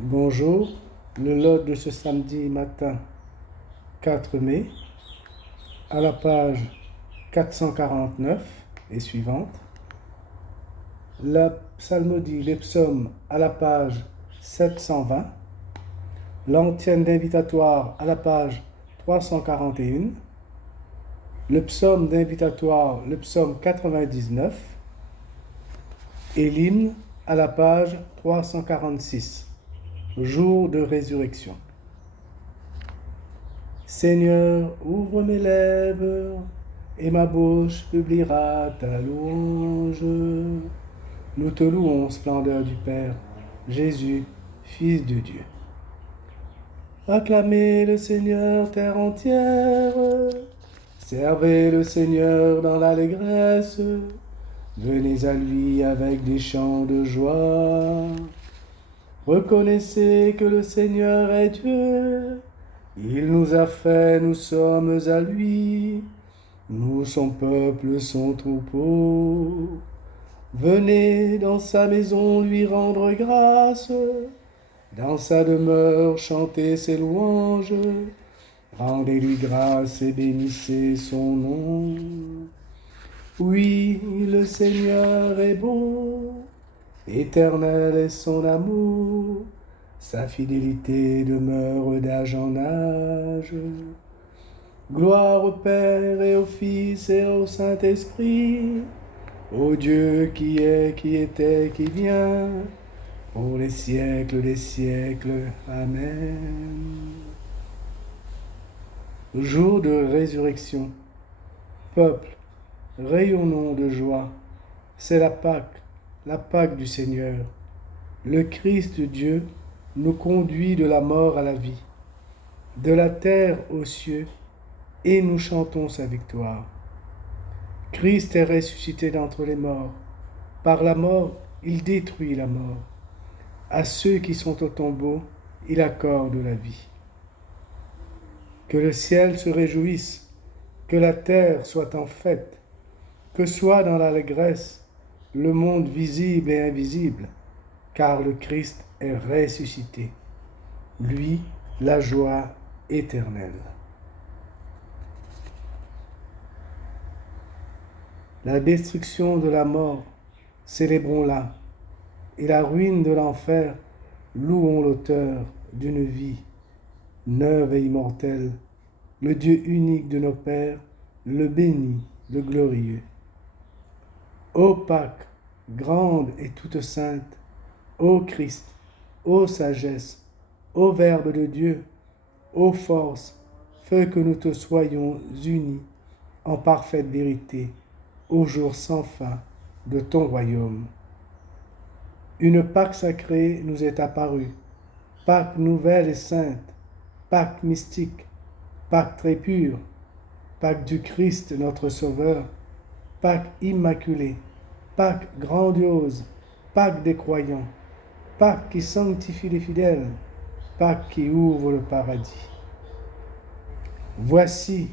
Bonjour, le lot de ce samedi matin 4 mai, à la page 449 et suivante. La psalmodie, les psaumes à la page 720. L'antienne d'invitatoire à la page 341. Le psaume d'invitatoire, le psaume 99. Et l'hymne à la page 346. Jour de résurrection. Seigneur, ouvre mes lèvres, et ma bouche publiera ta louange. Nous te louons, splendeur du Père, Jésus, Fils de Dieu. Acclamez le Seigneur, terre entière, servez le Seigneur dans l'allégresse, venez à lui avec des chants de joie. Reconnaissez que le Seigneur est Dieu. Il nous a fait, nous sommes à lui. Nous, son peuple, son troupeau. Venez dans sa maison lui rendre grâce. Dans sa demeure chanter ses louanges. Rendez-lui grâce et bénissez son nom. Oui, le Seigneur est bon. Éternel est son amour, sa fidélité demeure d'âge en âge. Gloire au Père et au Fils et au Saint-Esprit, au Dieu qui est, qui était, qui vient, pour les siècles des siècles. Amen. Jour de résurrection. Peuple, rayonnons de joie. C'est la Pâque du Seigneur. Le Christ Dieu nous conduit de la mort à la vie, de la terre aux cieux, et nous chantons sa victoire. Christ est ressuscité d'entre les morts. Par la mort, il détruit la mort. À ceux qui sont au tombeau, il accorde la vie. Que le ciel se réjouisse, que la terre soit en fête, que soit dans l'allégresse le monde visible et invisible, car le Christ est ressuscité. Lui, la joie éternelle. La destruction de la mort, célébrons-la, et la ruine de l'enfer, louons l'auteur d'une vie neuve et immortelle, le Dieu unique de nos pères, le béni, le glorieux. Ô Pâque, grande et toute sainte, ô Christ, ô sagesse, ô Verbe de Dieu, ô force, fais que nous te soyons unis en parfaite vérité au jour sans fin de ton royaume. Une Pâque sacrée nous est apparue, Pâque nouvelle et sainte, Pâque mystique, Pâque très pure, Pâque du Christ notre Sauveur, Pâque immaculée, Pâque grandiose, Pâque des croyants, Pâque qui sanctifie les fidèles, Pâque qui ouvre le paradis. Voici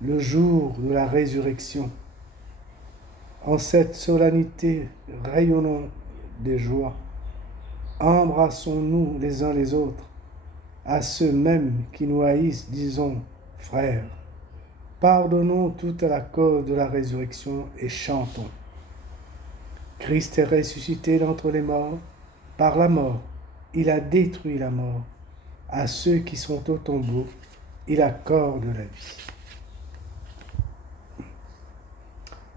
le jour de la résurrection. En cette solennité, rayonnons des joies. Embrassons-nous les uns les autres. À ceux mêmes qui nous haïssent, disons, frères, pardonnons toute la cause de la résurrection et chantons. Christ est ressuscité d'entre les morts. Par la mort, il a détruit la mort. À ceux qui sont au tombeau, il accorde la vie.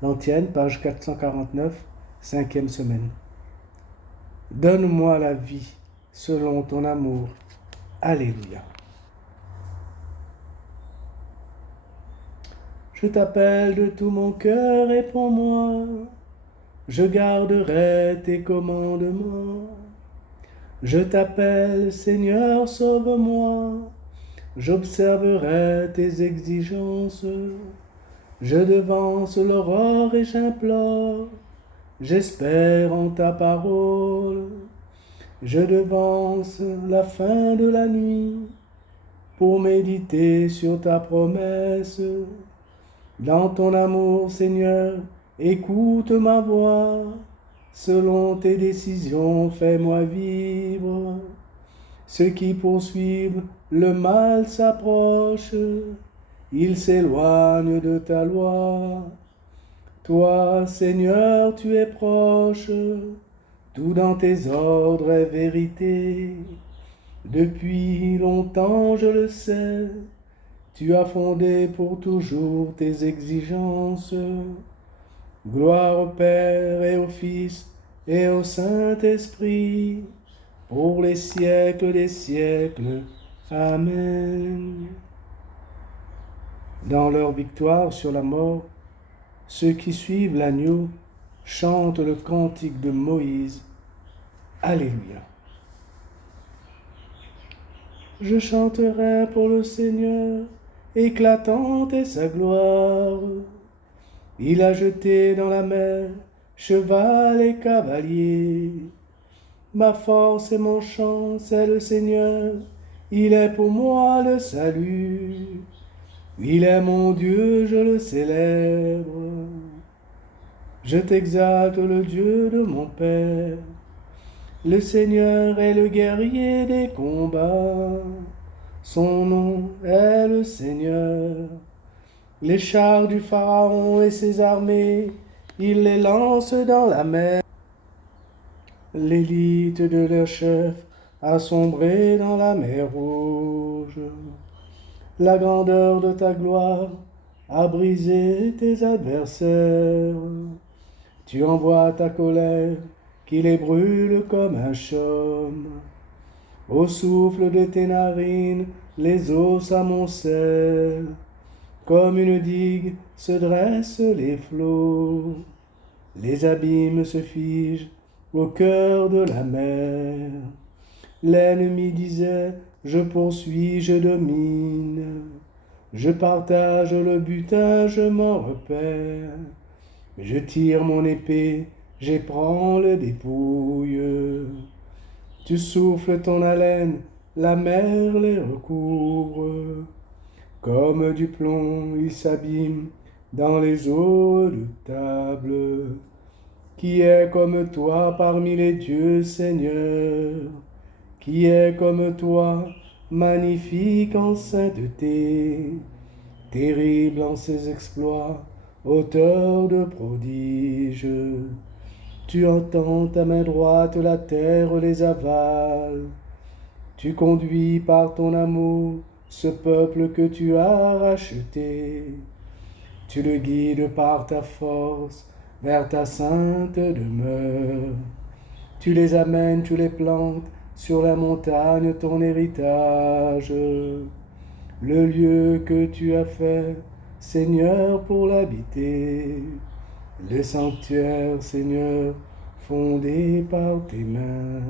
L'antienne, page 449, 5e semaine. Donne-moi la vie selon ton amour. Alléluia. Je t'appelle de tout mon cœur, réponds-moi. Je garderai tes commandements. Je t'appelle, Seigneur, sauve-moi. J'observerai tes exigences. Je devance l'aurore et j'implore. J'espère en ta parole. Je devance la fin de la nuit pour méditer sur ta promesse. Dans ton amour, Seigneur, écoute ma voix. Selon tes décisions, fais-moi vivre. Ceux qui poursuivent le mal s'approchent, ils s'éloignent de ta loi. Toi, Seigneur, tu es proche, tout dans tes ordres est vérité. Depuis longtemps, je le sais, tu as fondé pour toujours tes exigences. Gloire au Père et au Fils et au Saint-Esprit, pour les siècles des siècles. Amen. Dans leur victoire sur la mort, ceux qui suivent l'agneau chantent le cantique de Moïse. Alléluia. Je chanterai pour le Seigneur, éclatante est sa gloire. Il a jeté dans la mer cheval et cavalier. Ma force et mon chant, c'est le Seigneur, il est pour moi le salut. Il est mon Dieu, je le célèbre. Je t'exalte, le Dieu de mon Père. Le Seigneur est le guerrier des combats. Son nom est le Seigneur. Les chars du Pharaon et ses armées, il les lance dans la mer. L'élite de leur chef a sombré dans la mer Rouge. La grandeur de ta gloire a brisé tes adversaires. Tu envoies ta colère qui les brûle comme un chaume. Au souffle de tes narines, les eaux s'amoncellent. Comme une digue se dressent les flots. Les abîmes se figent au cœur de la mer. L'ennemi disait, je poursuis, je domine. Je partage le butin, je m'en repère. Je tire mon épée, j'éprends le dépouille. Tu souffles ton haleine, la mer les recouvre. Comme du plomb, ils s'abîment dans les eaux redoutables. Qui est comme toi parmi les dieux, Seigneur? Qui est comme toi, magnifique en sainteté, terrible en ses exploits, auteur de prodiges? Tu entends ta main droite, la terre les avale. Tu conduis par ton amour ce peuple que tu as racheté. Tu le guides par ta force vers ta sainte demeure. Tu les amènes, tu les plantes sur la montagne, ton héritage. Le lieu que tu as fait, Seigneur, pour l'habiter. Le sanctuaire, Seigneur, fondé par tes mains.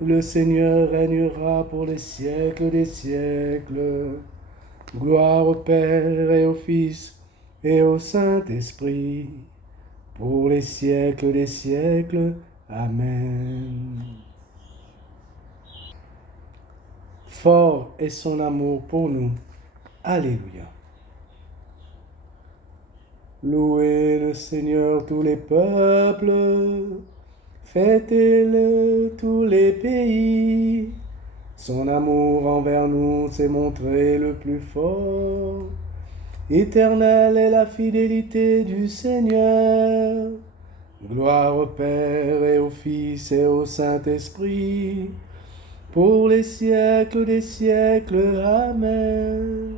Le Seigneur régnera pour les siècles des siècles. Gloire au Père et au Fils et au Saint-Esprit, pour les siècles des siècles. Amen. Fort est son amour pour nous. Alléluia. Louez le Seigneur tous les peuples, fêtez-le tous les pays. Son amour envers nous s'est montré le plus fort. Éternelle est la fidélité du Seigneur. Gloire au Père et au Fils et au Saint-Esprit, pour les siècles des siècles. Amen.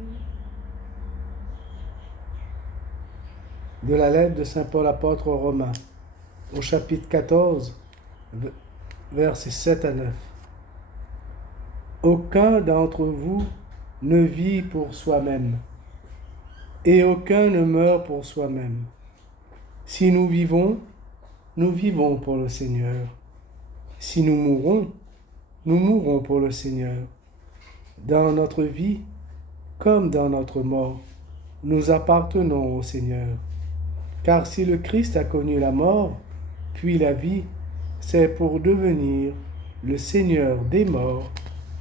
De la lettre de saint Paul apôtre aux Romains, au chapitre 14, versets 7 à 9. Aucun d'entre vous ne vit pour soi-même, et aucun ne meurt pour soi-même. Si nous vivons pour le Seigneur. Si nous mourrons pour le Seigneur. Dans notre vie, comme dans notre mort, nous appartenons au Seigneur. Car si le Christ a connu la mort, puis la vie, c'est pour devenir le Seigneur des morts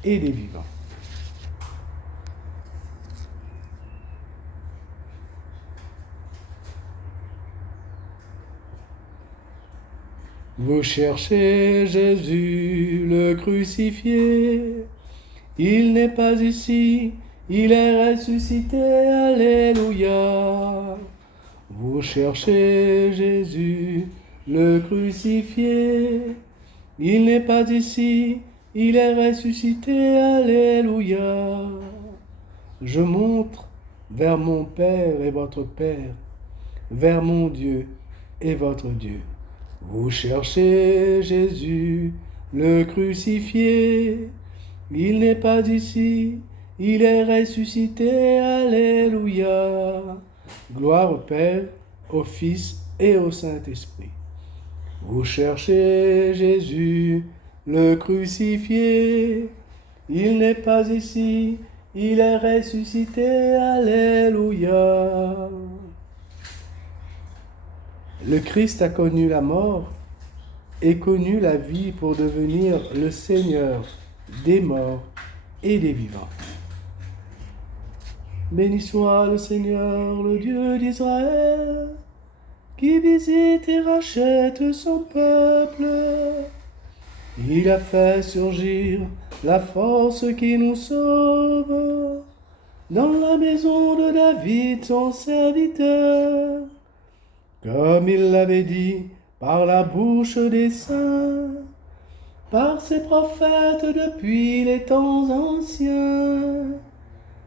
et des vivants. Vous cherchez Jésus, le crucifié. Il n'est pas ici, il est ressuscité, alléluia. Vous cherchez Jésus, le crucifié. Il n'est pas ici, il est ressuscité, alléluia. Je montre vers mon Père et votre Père, vers mon Dieu et votre Dieu. Vous cherchez Jésus, le crucifié. Il n'est pas ici, il est ressuscité, alléluia. Gloire au Père, au Fils et au Saint-Esprit. Vous cherchez Jésus, le crucifié. Il n'est pas ici, il est ressuscité, alléluia. Le Christ a connu la mort et connu la vie pour devenir le Seigneur des morts et des vivants. Béni soit le Seigneur, le Dieu d'Israël, qui visite et rachète son peuple. Il a fait surgir la force qui nous sauve dans la maison de David, son serviteur, comme il l'avait dit par la bouche des saints, par ses prophètes depuis les temps anciens.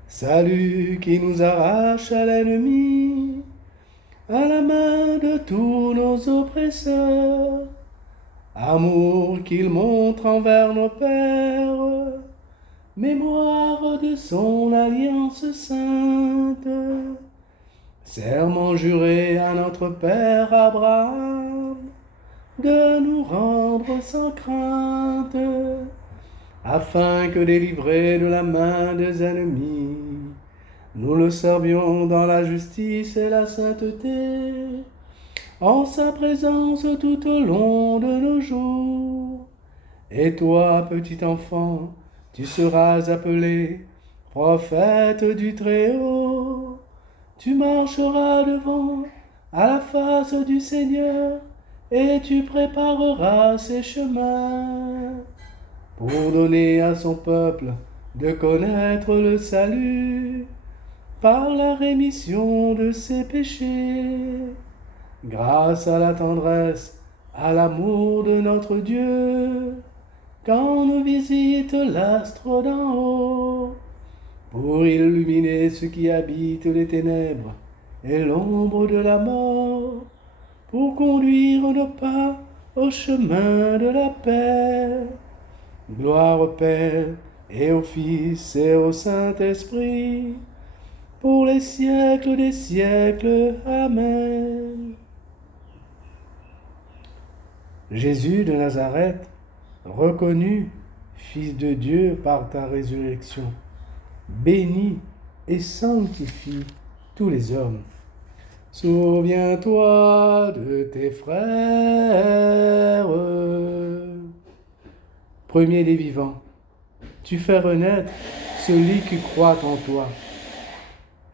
Salut qui nous arrache à l'ennemi, à la main de tous nos oppresseurs. Amour qu'il montre envers nos pères, mémoire de son alliance sainte. Serment juré à notre Père Abraham, de nous rendre sans crainte, afin que délivrés de la main des ennemis, nous le servions dans la justice et la sainteté, en sa présence tout au long de nos jours. Et toi, petit enfant, tu seras appelé prophète du Très-Haut. Tu marcheras devant à la face du Seigneur, et tu prépareras ses chemins, pour donner à son peuple de connaître le salut par la rémission de ses péchés, grâce à la tendresse, à l'amour de notre Dieu, quand nous visite l'astre d'en haut, pour illuminer ceux qui habitent les ténèbres et l'ombre de la mort, pour conduire nos pas au chemin de la paix. Gloire au Père et au Fils et au Saint-Esprit, pour les siècles des siècles. Amen. Jésus de Nazareth, reconnu Fils de Dieu par ta résurrection, bénis et sanctifie tous les hommes. Souviens-toi de tes frères. Premier des vivants, tu fais renaître celui qui croit en toi.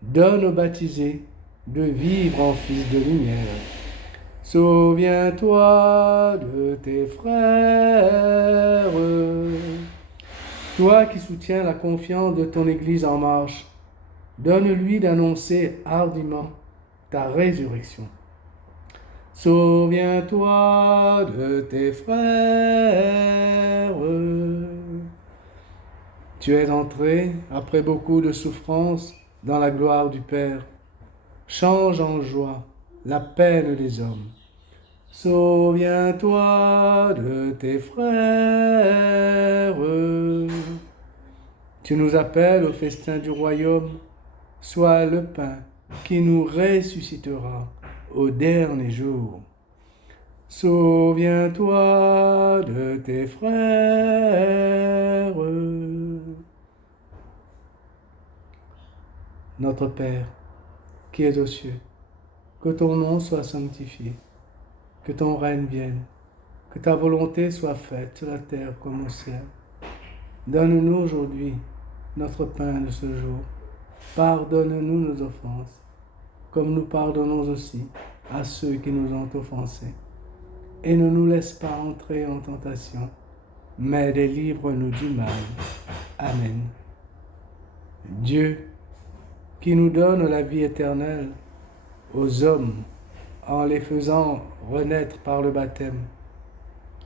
Donne aux baptisés de vivre en fils de lumière. Souviens-toi de tes frères. Toi qui soutiens la confiance de ton Église en marche, donne-lui d'annoncer hardiment ta résurrection. Souviens-toi de tes frères. Tu es entré, après beaucoup de souffrances, dans la gloire du Père. Change en joie la peine des hommes. Souviens-toi de tes frères. Tu nous appelles au festin du royaume. Sois le pain qui nous ressuscitera au dernier jour. Souviens-toi de tes frères. Notre Père, qui es aux cieux, que ton nom soit sanctifié, que ton règne vienne, que ta volonté soit faite sur la terre comme au ciel. Donne-nous aujourd'hui notre pain de ce jour. Pardonne-nous nos offenses, comme nous pardonnons aussi à ceux qui nous ont offensés. Et ne nous laisse pas entrer en tentation, mais délivre-nous du mal. Amen. Dieu, qui nous donne la vie éternelle aux hommes en les faisant renaître par le baptême,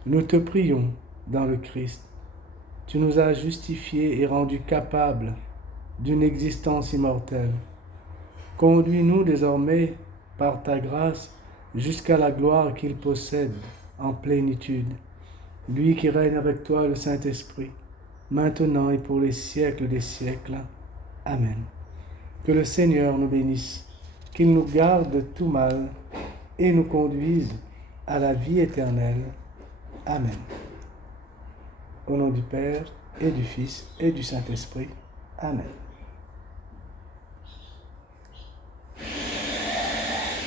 nous te prions dans le Christ. Tu nous as justifiés et rendus capables d'une existence immortelle. Conduis-nous désormais par ta grâce jusqu'à la gloire qu'il possède en plénitude, lui qui règne avec toi le Saint-Esprit, maintenant et pour les siècles des siècles. Amen. Que le Seigneur nous bénisse, qu'il nous garde de tout mal et nous conduise à la vie éternelle. Amen. Au nom du Père, et du Fils, et du Saint-Esprit. Amen.